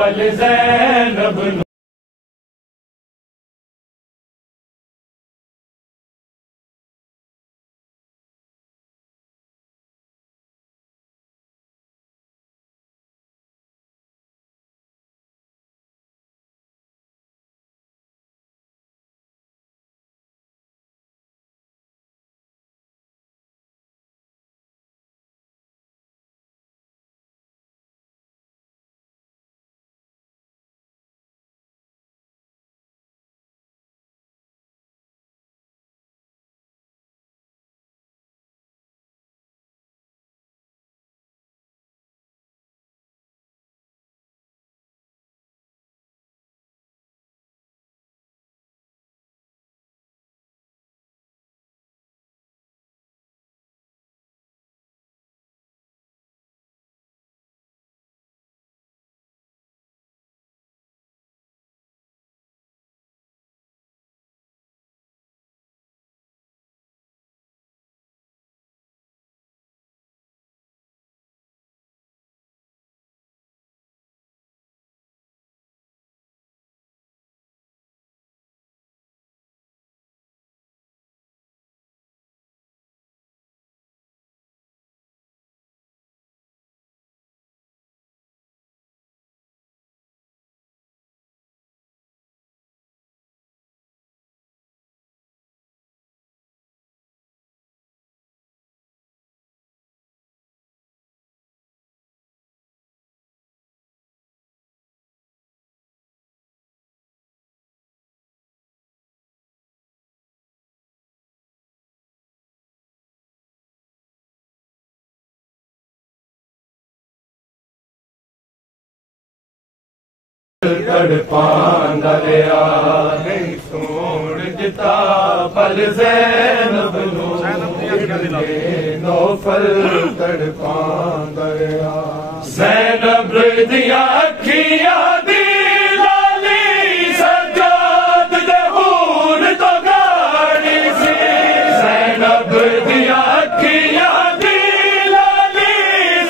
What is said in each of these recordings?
पल ज़ैनब तड़पांदा लिया नहीं सोण दिता पल ज़ैनब नूं नौफल तड़पांदा लिया ज़ैनब दियां अखियां दी लाली सजाद दे हूर तो गाड़ी सी ज़ैनब दियां अखियां दी लाली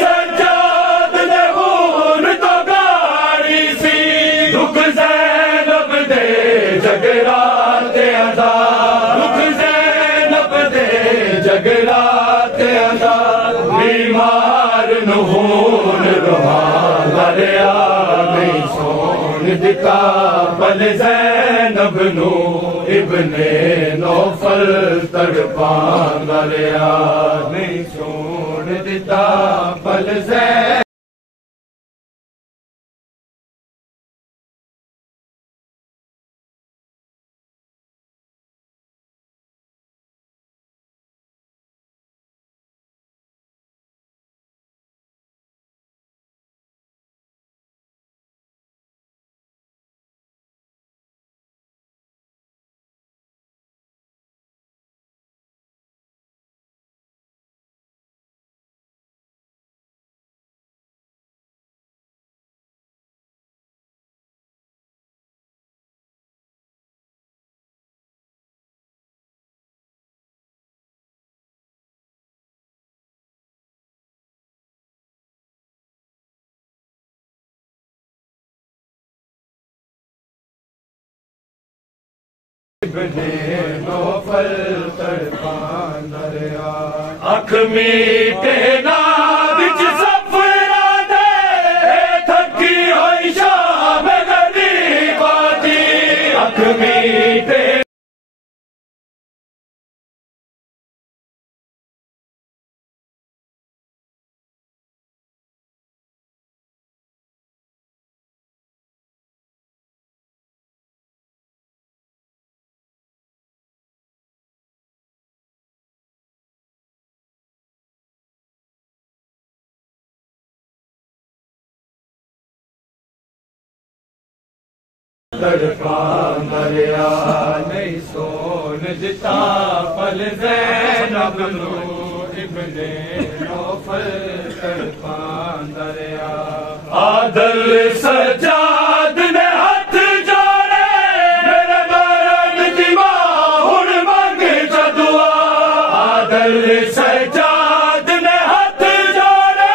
सजाद दे हूर तो गाड़ी सी दुख ज़ैनब दे जगराते अदा दुख ज़ैनब दे जगराते अदा बीमार नून रुहाना लिया नहीं सोण दिता पल ज़ैनब नूं इब्ने नौफल तड़पांदा लिया नहीं सोण दिता पल ज़ैनब इब्ने नौफल तड़पांदा लिया अख मीटे ना विच सफरा दे थकी होई शाम गरीबा दी अख मीटे तड़पांदा लिया नहीं सोण दिता पल ज़ैनब नूं इब्ने नौफल तड़पांदा लिया आदल सजाद ने हाथ जोड़े मेरे मरण दी मां हुण मंग चल बादल सजाद ने हाथ जोड़े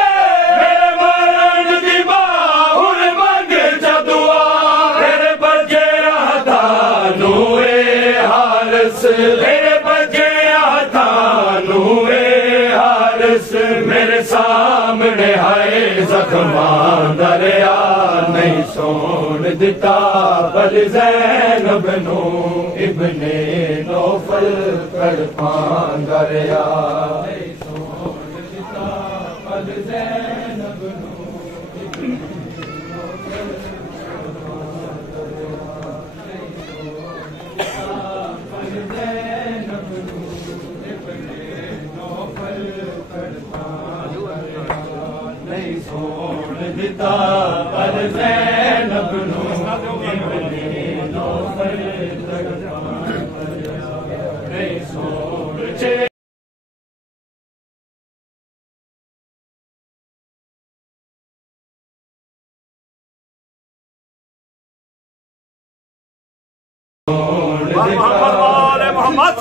मेरे मरण दी बाहुर मंगे दुआ मेरे बजे हथानू हारस मेरे बजे हथानू हारस मेरे सामने हाय जख्मा दरिया नहीं सोन दिता बल ज़ैनब नू इब्ने नौफल तड़पान दरिया नहीं सोन दिता बल ज़ैनब नू इब्ने नौफल तड़पान दरिया नहीं सोन दिता बल ज़ैनब नू इब्ने नौफल तड़पान दरिया नहीं सोन दिता बल ज़ैनब नू इब्ने नौफल तड़पान दरिया नहीं सोन मोहम्मद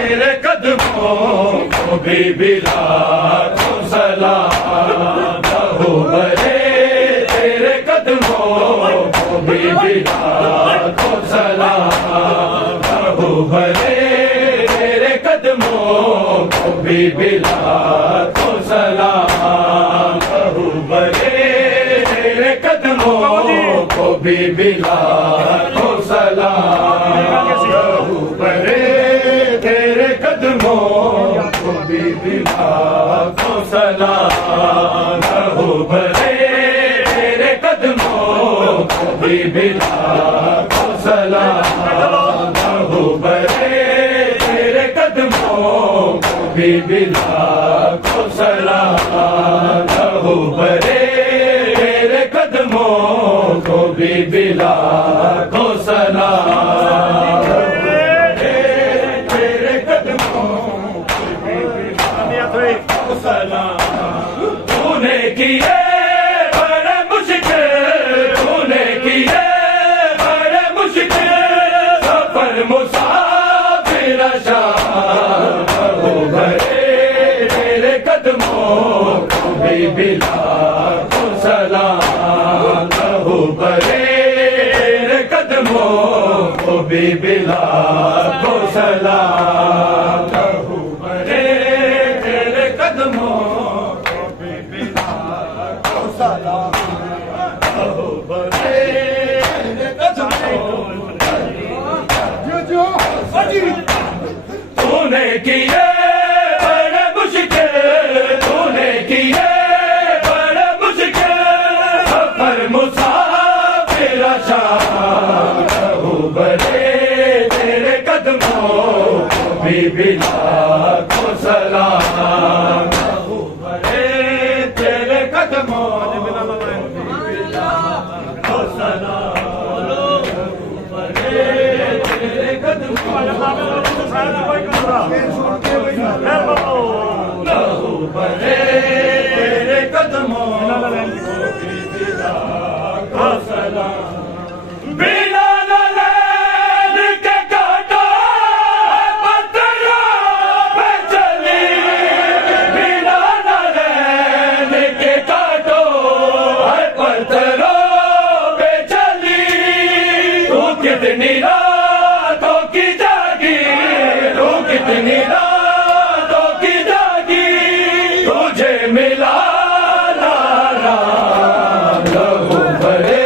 तेरे कदमों को भी बिला तो सलाम हो बरे तेरे कदमों को भी बिला तो सलाम हो बरे तेरे कदमों को भी बिला तो सलाम हो बरे तेरे कदमों को भी बिला तो सलाम हो बरे तेरे कदमों को भी बिला तो सलाम हो बरे तेरे कदमों को भी बिला तो सलाम हो बरे तेरे कदमों को भी बिला तो सलाम हो बरे तेरे कदमों को भी बिला तो सलाम तूने किए बड़े मुश्किल तूने किए बड़े मुश्किल सफर मुसाफिर हो भरे तेरे कदमों को भी बिला तो सलाम हो भरे तेरे कदमों को भी बिला तो सलाम हो भरे तेरे कदमों को भी बिला तो सलाम हो भरे तेरे कदमों तूने किए बड़े मुश्किल तूने किए बड़े मुश्किल सफर मुसाफिर हो भरे तेरे कदमों को भी बिला तो सलाम हो भरे तेरे कदमों को भी बिला तो सलाम हो भरे तेरे कदमों लहू भरे तेरे कदमों को भी बिला तो सलाम बिना नलैन के काटो पत्थरों पे चली बिना नलैन के काटो पत्थरों पे चली तू कितनी रातों की जागी तू कितनी रातों की जागी तुझे मिला लाला लहू भरे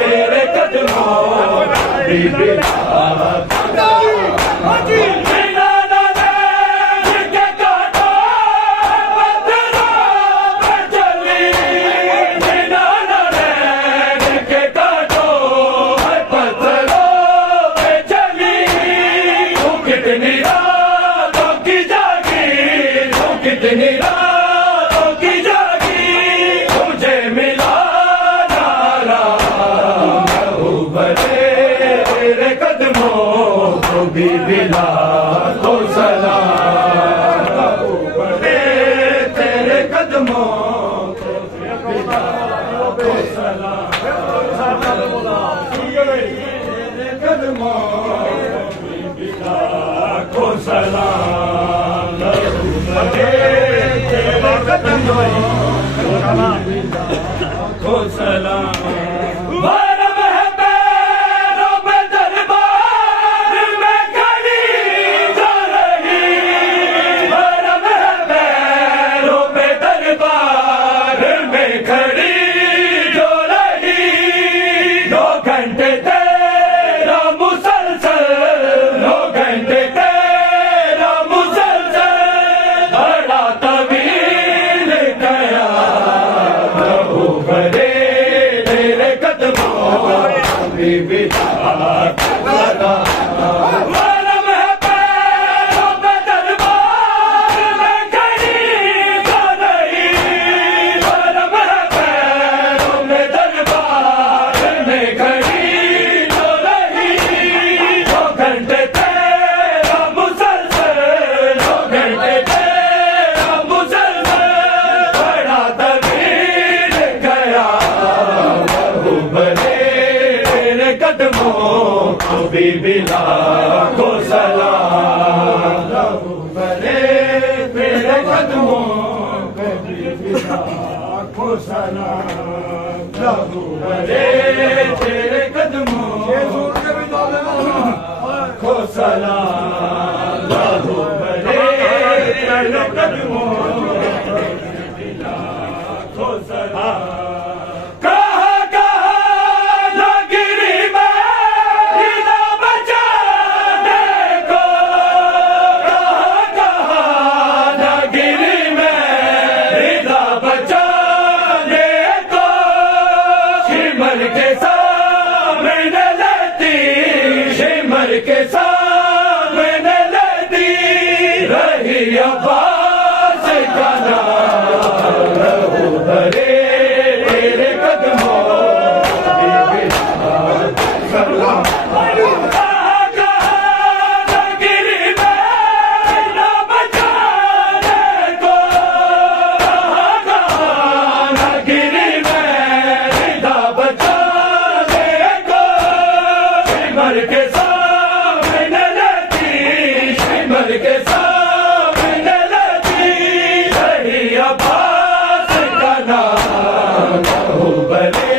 तेरे कदमों भी बिला बिना नलैन के काटो पत्थरों पे चली की जागी मुझे मिला नारा भरे तेरे कदमों को भी मिला तो सलाम भरे तेरे कदमों को भी मिला तो सलाम तेरे कदमों को सलाम तेरे कदमों को सलाम भरम है पैरों पे दरबार में खड़ी जा रही भरम है पैरों पे दरबार में खड़ी जो रही 2 घंटे तेरा मुसलसल 2 घंटे तेरा मुसलसल बड़ा तवील गया प्रभु भरे तेरे कदमों भी बिता वरम है पैरों पे दरबार में खड़ी जा रही वरम है पैरों पे दरबार में खड़ी जो रही 2 घंटे तेरा मुसलसल 2 घंटे तेरा मुसलसल बड़ा तवील गया प्रभु भरे तेरे कदमों को भी मिला को सलाम प्रभु भरे तेरे कदमों को भी मिला को सलाम प्रभु भरे तेरे कदमों को सलाम प्रभु भरे तेरे कदमों को सलाम कहाँ कहाँ न गिरी मैं इना बचाने को कहाँ कहाँ न गिरी मैं इना बचाने को शिमर के सामने लेती शिमर के सामने लेती रही अब्बास का नाम प्रभु भरे तेरे कदमों भी बिता सलाम कहाँ कहाँ न गिरी मैं न बचाने को कहाँ कहाँ न गिरी मैं न बचाने को शिमर के सामने लेती शिमर के सामने लेती रही अब्बास का नाम प्रभु भरे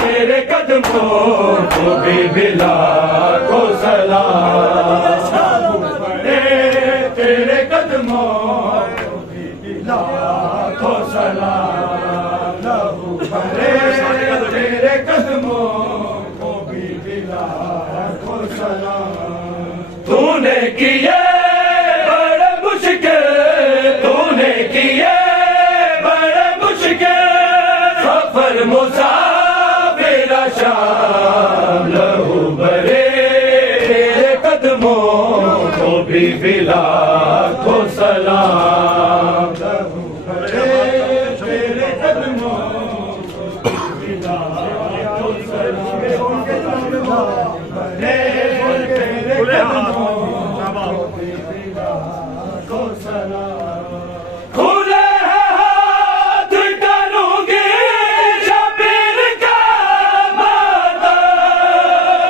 तेरे कदमों को भी मिला को सलाम भरे तेरे कदमों को भी मिला को सलाम प्रभु भरे तेरे कदमों को भी मिला को सलाम तूने किए बड़े मुश्किल तूने किए बड़े मुश्किल सफर मुसाफिर शाम लहू भरे तेरे कदमों को भी मिला को सलाम लहू भरे तेरे कदमों को भी मिला को सलाम भरे तेरे कदमों को भी मिला को सलाम खुले हाथ करूंगी शबीर का माता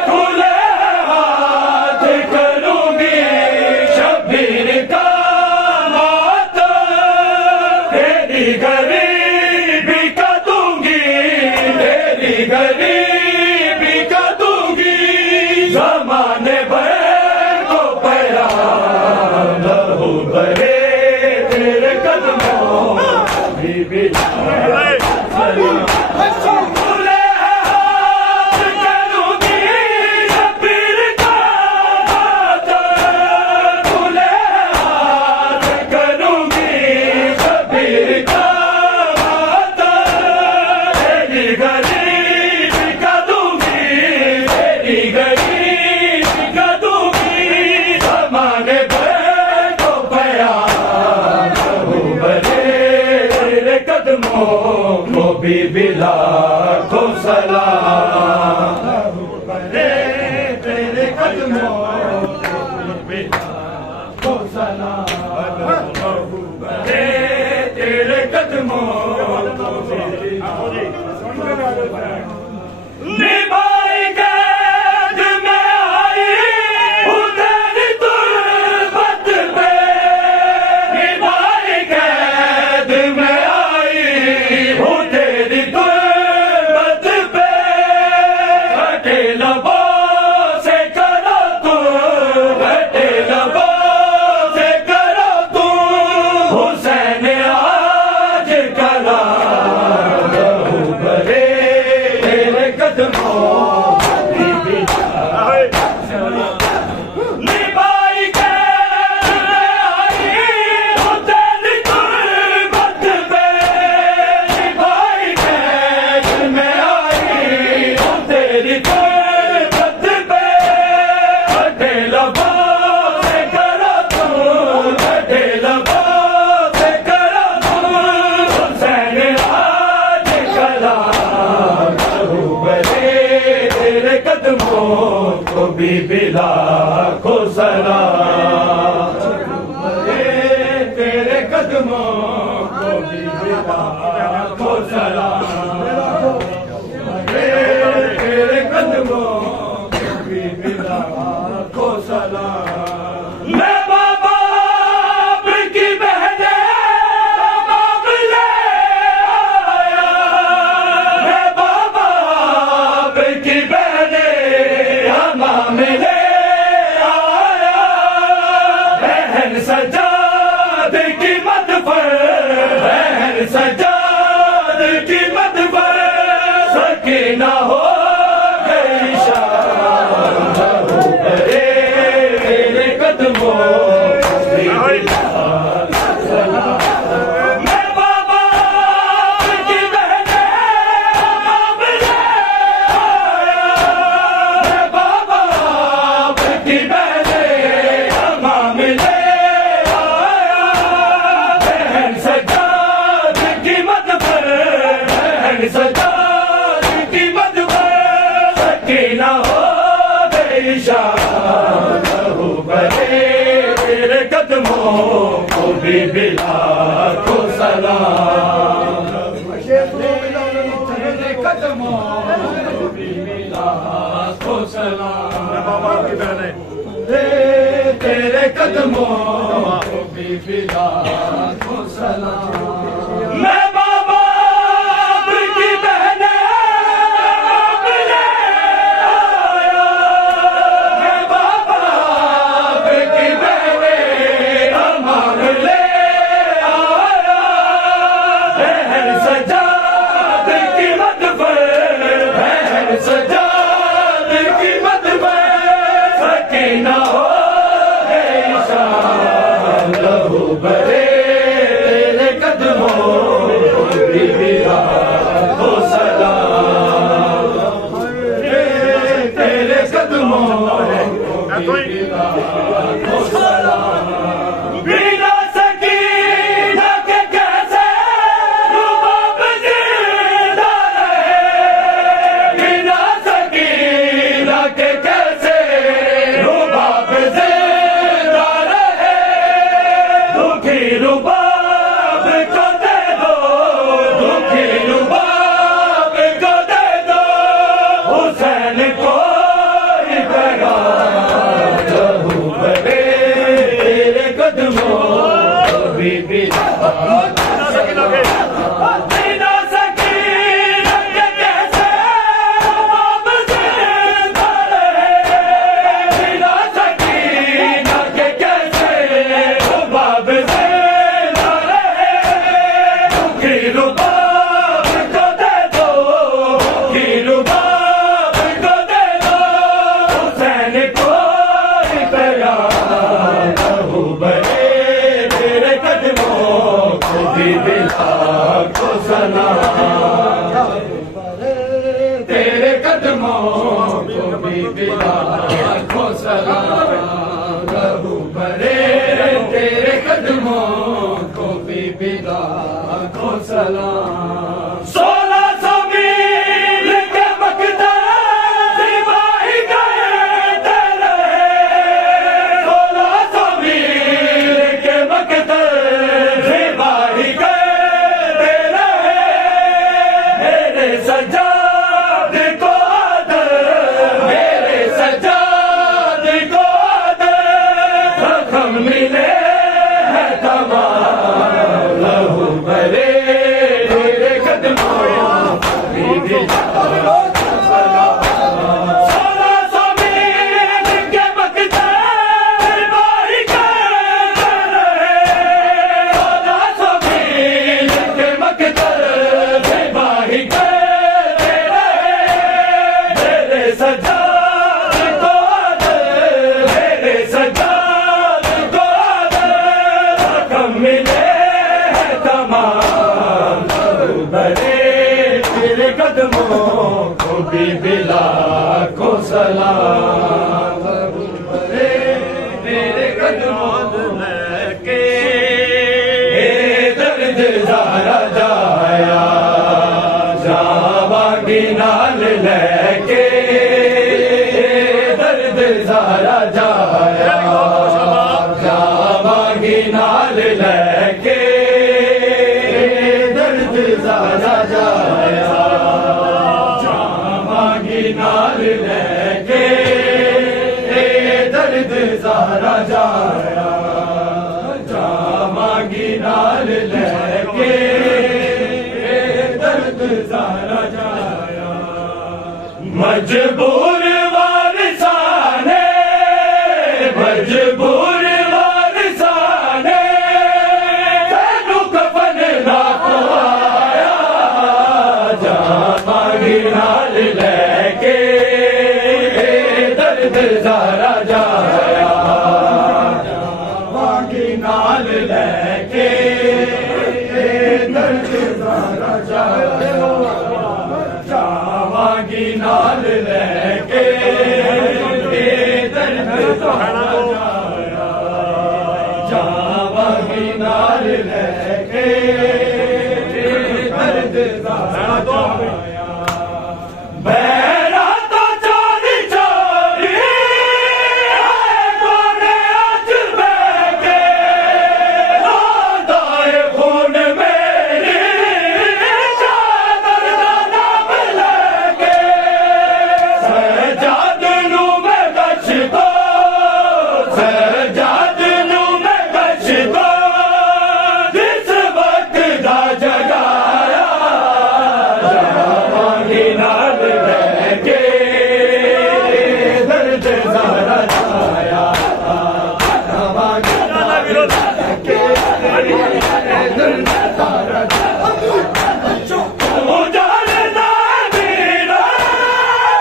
खुले हाथ करूंगी शबीर का माता तेरी गरीबी का दूंगी तेरी गरीबी का दूंगी जमाने भर को पैराम लहू भरे तेरे कदमों भी बिता खुले हाथ करूंगी शबीर का माता खुले हाथ करूंगी शबीर का माता तेरी गरीबी का दूंगी तेरी गरीबी का दूंगी जमाने भर को पैराम लहू भरे कदमों को भी लाखों सलाम। तेरे कदमों को भी लाखों सलाम। तेरे कदमों को भी निभाई कैद में आई हूँ तेरी तुर्बत पे। निभाई कैद में आई हूँ तेरी तुर्बत पे। घटे लबों से करो तू, घटे लबों से करो तू। हुसैन आज कला बरे तेरे कदमों निभाई कैद में आई हूँ तेरी तुर्बत पे। निभाई कैद में आई हूँ तेरी तुर्बत पे। घटे लबों से करो तू, घटे लबों से करो तू। हुसैन आज कला तेरे कदमों को भी लाखों सलाम। तेरे कदमों को भी लाखों सलाम। तेरे कदमों को भी लाखों सलाम। मैं बाबा की बहने बाप ले आया। मैं बाबा की बहने हमाम ले आया। बहन सजाद की मत पर, बहन सजाद की मत पर सकीना हो गई शाम। तेरे कदमों मैं बाबा की बहने बाप ले आया। मैं बाबा की बहने हमाम ले आया। बहन सजाद की मत पर, बहन सजाद की मत पर सकीना हो गई शाम। तेरे कदमों को भी लाखों सलाम। तेरे कदमों को भी लाखों सलाम। तेरे कदमों को भी लाखों सलाम। मैं बाबा की बहने बाप ले आया। मैं बाबा की बहने हमाम ले आया। बहन सजाद की मत पर, बहन सजाद की मत पर सकीना हो गई शाम। लहू बरे तेरे कदमों को भी लाखों सलाम। तेरे कदमों को भी लाखों सलाम। बिना सकीना के कैसे रुबाब जिंदा रहे। बिना सकीना के कैसे रुबाब जिंदा रहे। दुखी रुबाब को दे दो, दुखी रुबाब को दे दो। हुसैन को ही पैगाम लहू बरे तेरे कदमों को भी बिना सकीना के कैसे रुबाब जिंदा रहे। बिना सकीना के कैसे रुबाब जिंदा रहे। दुखी रुबाब को दे दो, दुखी रुबाब को दे दो। हुसैन को ही पैगाम लहू बरे तेरे कदमों को भी लाखों सलाम। तेरे कदमों को भी लाखों सलाम। लहू बरे तेरे कदमों को भी लाखों को सलाम। 1600 मील के मकदर सिपाही कहते रहे, 1600 मील के मकदर सिपाही कहते रहे, मेरे सज्जाद को आदर, मेरे सज्जाद को आदर, जख्म मिले है तमाम लहू भरे तेरे कदमों की भी 1600 मील के मकदर सिपाही कहते रहे, 1600 मील के मकदर सिपाही कहते रहे, मेरे सज्जाद को आदर, मेरे सज्जाद को आदर, जख्म मिले हैं तमाम लहू भरे तेरे कदमों को भी बिला को सलाम। लहू भरे तेरे कदमों के दर्द ज़ारा जाया, जावांगी नाल लेके दर्द ज़ारा जाया, जावांगी नाल लेके दर्द ज़ारा जाया, जावांगी नाल लेके दर्द ज़ारा जाया, जावांगी नाल लेके दर्द ज़ारा जाया। मजबूर वारिसाने, मजबूर वारिसाने, तैनू कफन ना पाया, जावांगी नाल लेके दर्द ज़ारा जाया, जावांगी नाल लेके दर्द ज़ारा जाया, जावांगी नाल लेके दर्द ज़ारा जाया, जावांगी नाल लेके दर्द ज़ारा जाया। बैरा तो चोरी चोरी कोने अज बैठे, रोंदाए खून मेरी चादर दा नाम लेके, सजाद नू मैं बच दो, सजाद नू मैं बच दो, जिस वक्त दा जगाया, जावांगी नाल लेके दर्द ज़ारा जाया, जावांगी नाल लेके दर्द ज़ारा जाया। उजाड़ना मेरा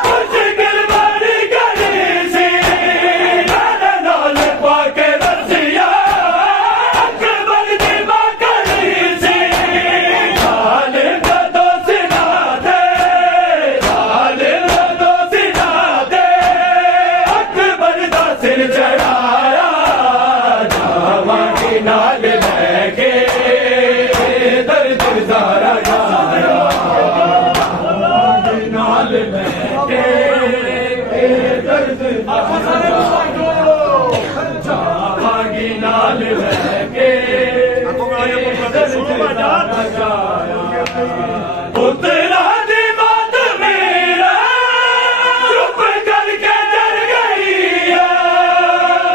मुश्किल बड़ी गली सी, नाले नाल पाके रसिया अकबर दी बाकली सी, जालिम दो सिना दे, जालिम दो सिना दे, अकबर दा सिर चढ़ाया, जावांगी नाल लेके दर्द ज़ारा जाया, जावांगी नाल लेके दर्द ज़ारा जाया, जावांगी नाल लेके दर्द ज़ारा जाया। पुत्रा दी बात मेरा चुप करके जल गई है,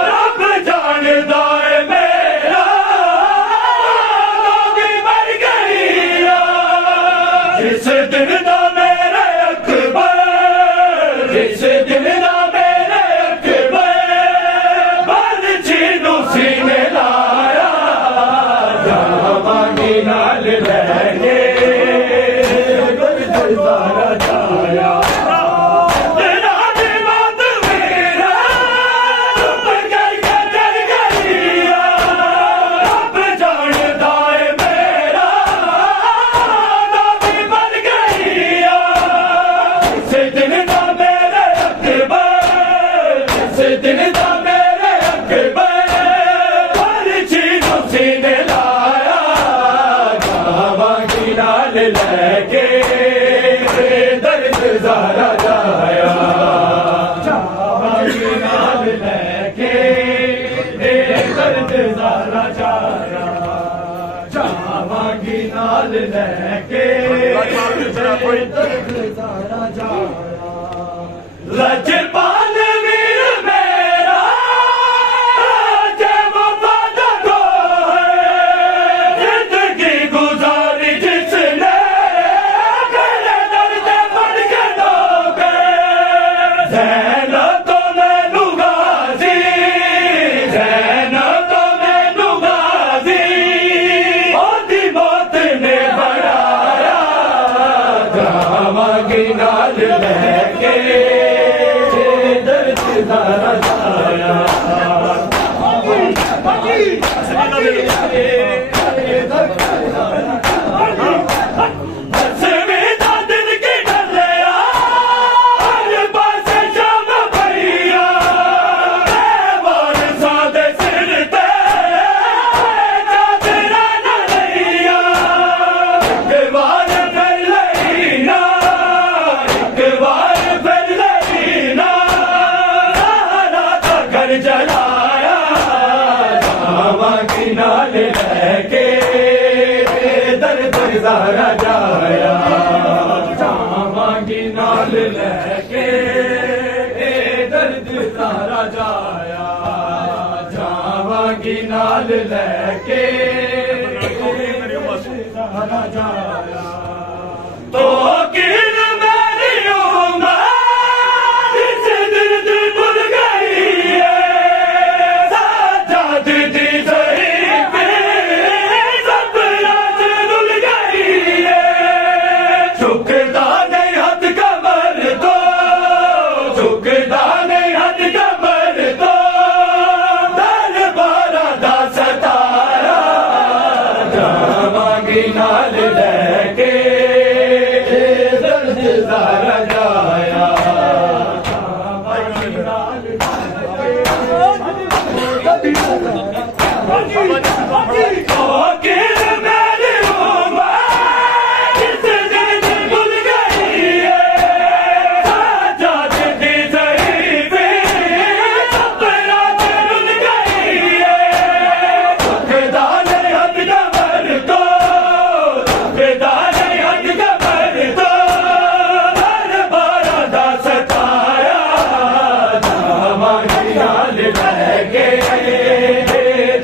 रब जानदा है मेरा लोगी मर गई है, जिस दिन दा मेरे अकबर, जिस दिन दा मेरे अकबर बरछी नू सीने लाया, जावांगी नाल लेके दर्द ज़ारा जाया। तेरा दी बात मेरा चुप करके जल गई है, रब जानदा है मेरा लोगी मर गई है, नाल लेके दर्द ज़ारा जाया, जावांगी नाल लेके दर्द ज़ारा जाया, जावांगी नाल लेके दर्द ज़ारा जाया। लजपाल वीर मेरा जब वफा को है, जिंदगी गुजारी जिसने मेरे दर्द बढ़ के दोगे। ज़ैना तो मैनू गाज़ी, ज़ैना तो मैनू गाज़ी ओदी मौत ने बनाया, जावांगी नाल लेके दर्द ज़ारा जाया। दसवीं दिन की डलिया हर पास शाम भैया, वारसा दे सिर ते चादरा न लैया। एक बार फिर लैना, एक बार फिर लैना, सारा का घर जलाया, जावांगी नाल लेके दर्द ज़ारा जाया, जावांगी नाल लेके दर्द ज़ारा जाया, जावांगी नाल लेके ज़ारा जाया। तो किन मेरी उम्र जिस दिल भूल गई है, साजाद दी ज़हीफ़ी सब राज रुल गई है। झुकदा नहीं हथ कमर तो, झुकदा नहीं हथ कमर तो, दरबारा दा सताया, जावांगी नाल लेके दर्द ज़ारा जाया, जावांगी नाल किन मेरी उम्र जिस दिन भूल गई है, साजाद दी ज़हीफ़ी सब रात रुल गई है। झुकदा नहीं हथ कमर तो, झुकदा नहीं हथ कमर तो, दरबारा दा सताया, जावांगी नाल लेके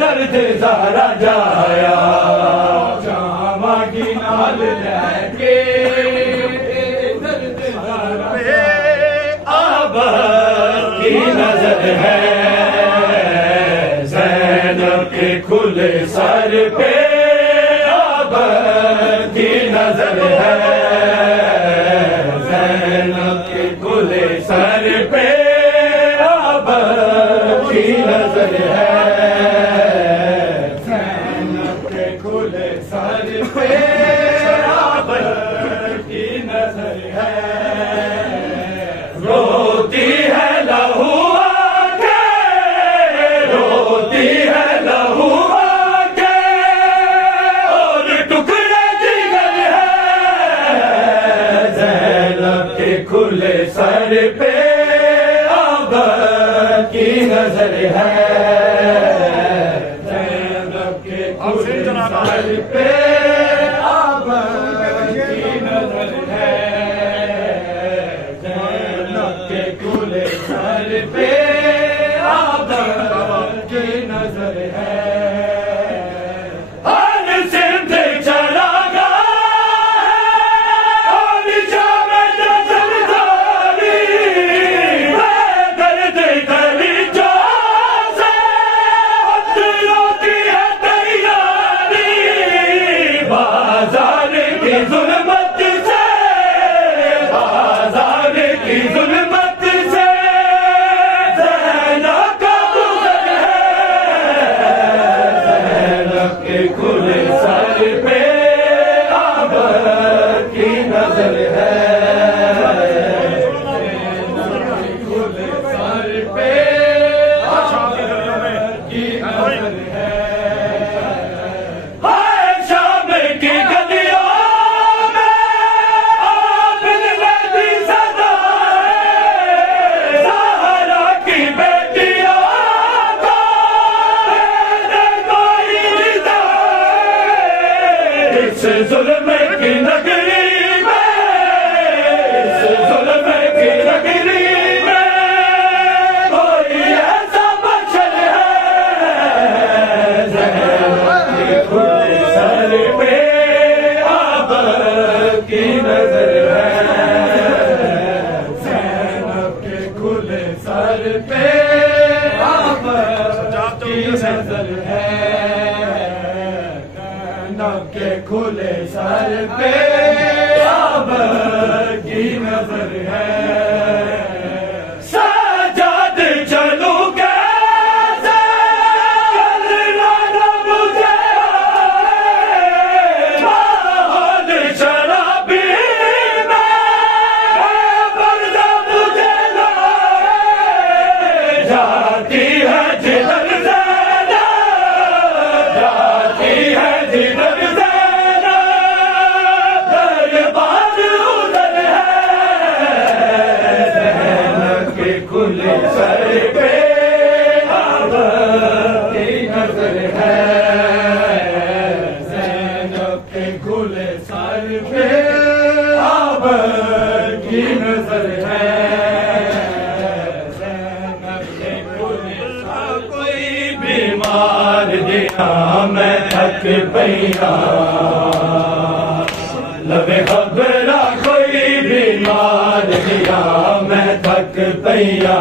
दर्द ज़ारा जाया, जावांगी नाल लेके दर्द ज़ारा जाया। अब की नजर है ज़ैनब के खुले सर पे, अब की नजर है ज़ैनब के खुले सर पे, अब की नजर है ज़ैनब के खुले सर पे, अब की नजर है। रोती है लहू आंखें, रोती है लहू आंखें, और टुकड़े जिगर है ज़ैनब के खुले सर पे, अब की नजर है ज़ैनब के खुले सर पे, अब की नजर है ज़ैनब के खुले सर पे, अब की नजर है। हर सिंध चरागा और शाम नजरदारी, दर्द गली जो से रोती है तैयारी, बाजार की जुल्मत से, बाजार की जुल्मत से ज़ैनब का गुज़र है, ज़ैनब के खुले सर पे, अब की नजर है ज़ैनब के खुले सर पे, अब की नजर है। हाय शाम की गलियों खुले सर पे अब की नजर है। सजाद चलू कैसे करना न मुझे माहौल शराबी में पर्दा मुझे लाए जाती है जिधर ज़ैनब जाती है जिधर ज़ैनब दरबार उधर है। ज़ैनब के खुले सर पे अब की नजर है। ज़ैनब के खुले सर पे अब की नजर है। ज़ैनब के खुले सर कोई बीमार दिया मैं थक पैया लबे खबरा कोई बीमार दिया मैं थक पैया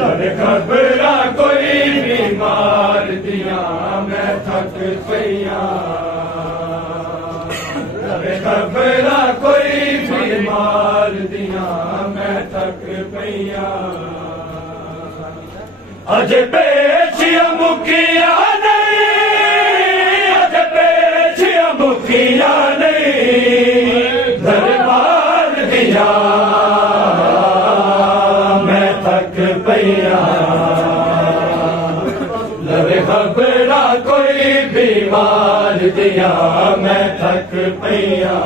लबे खबरा कोई बीमार दिया मैं थक पैया लबे खबरा कोई बीमार दिया मैं थक पैया। अज पेशिया मुकिया नहीं अज पेशिया मुकिया नहीं दरबार दिया मैं थक पैया लबे खबरा कोई बीमार दिया मैं थक पैया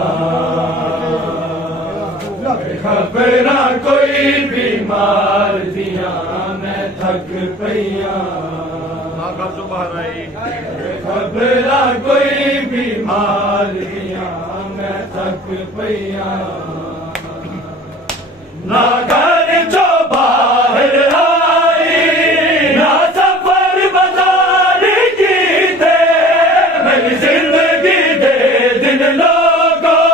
लबे खबरा कोई बीमार दिया मैं थक पैया खबरा कोई बीमार दिया मैं थक पैया। ना घर जो बाहर आई ना सफर बाजार की थे मेरी जिंदगी दे दिन लोगों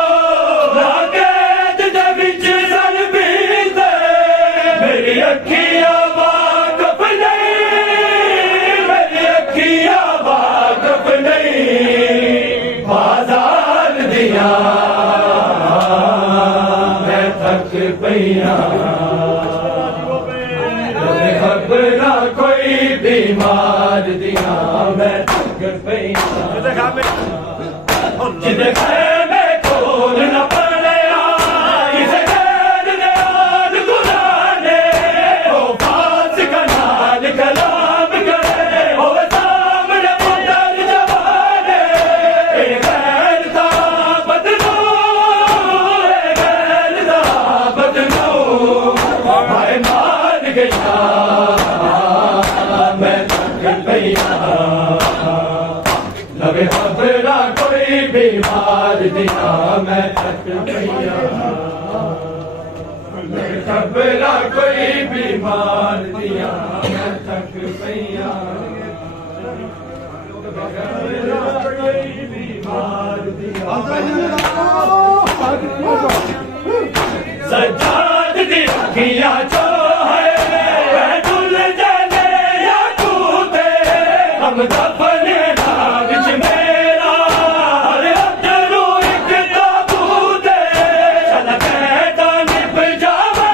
ना कैद दे विच सन बीते मेरी अखियां वाकफ नहीं मेरी अखियां वाकफ नहीं बाजार दिया मैं थक पैया खबरा कोई बीमार दिया मैं थक पैया जिद में खोल न पड़े इसे कैद ने आज गुलाने ओ पास का नाल कलाम करे ओ सामने पुतर जवाने गैर दा बदलो गैर दा बदलो भाई मार गया मैं थक पैया लबे खबरा कोई बीमार दिया मैं थक पैया लबे खबरा कोई बीमार दिया मैं थक पैया कोई बीमार दिया सजाद दी अखियां जो है वह दुल जाने या कूदे हम दफन नागिश मेरा हर अतरू एक ताबूत चल कहता निभ जावे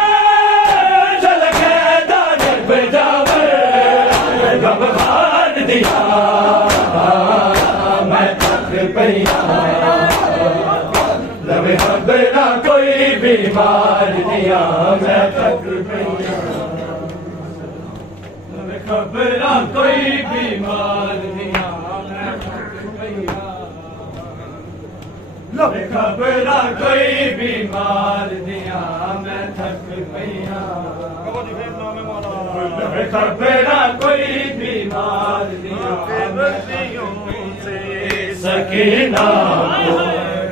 चल कहता निभ जावे गम खान दिया मैं थक पैया लबे खबरा कोई बीमार दिया मैं थक पैया लबे खबरा कोई बीमार दिया मैं थक पैया लबे खबरा कोई बीमार दिया मैं थक पैया लबे खबरा कोई बीमार दिया सकीना को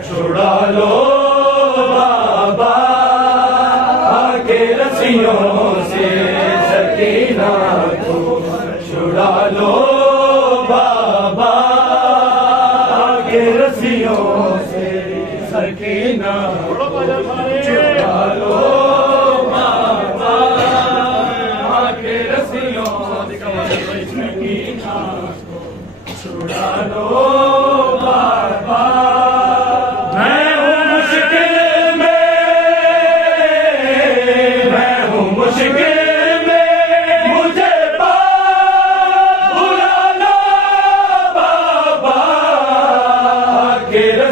छुड़ा लो बाबा आके रस्सियों से सकीना को छुड़ा लो बाबा आके रस्सियों से सकीना छुड़ा लो बाबा आके रस्सियों से सकीना छुड़ा लो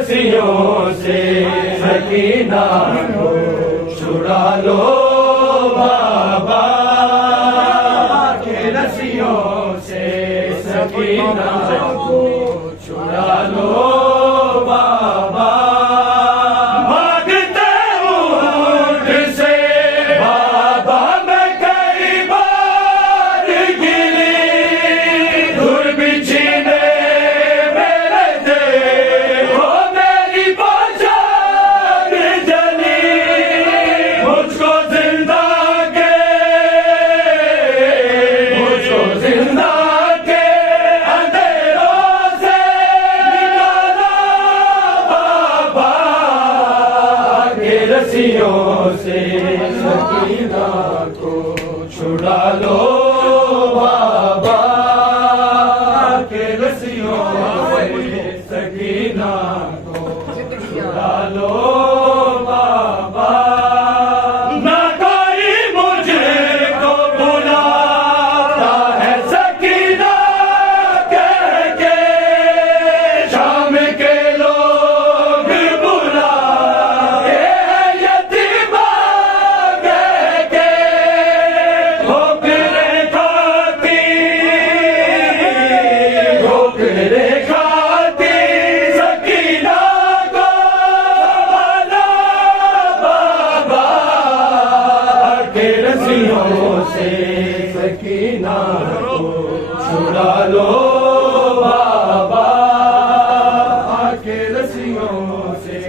रस्सियों से सकीना को छुड़ा लो बाबा के रस्सियों से सकीना को छुड़ा लो बाबा मांगते ऊंट से बाबा मैं कई बार गिरी धूल बिछी ने मेरे दे वो मेरी पहचान जली मुझको जिंदा के अंधेरों से निकाला बाबा के रस्सियों से सकीना को छुड़ा लो बाबा के रस्सियों से सकीना को छुड़ा लो बाबा ना कोई मुझको बुलाता है सकीना कह के शाम के लोग बुलाते हैं यतीमा कह के ठोकरें खाती सकीना को संभालो बाबा के रस्सियों से सकीना को छुड़ा लो बाबा के रस्सियों से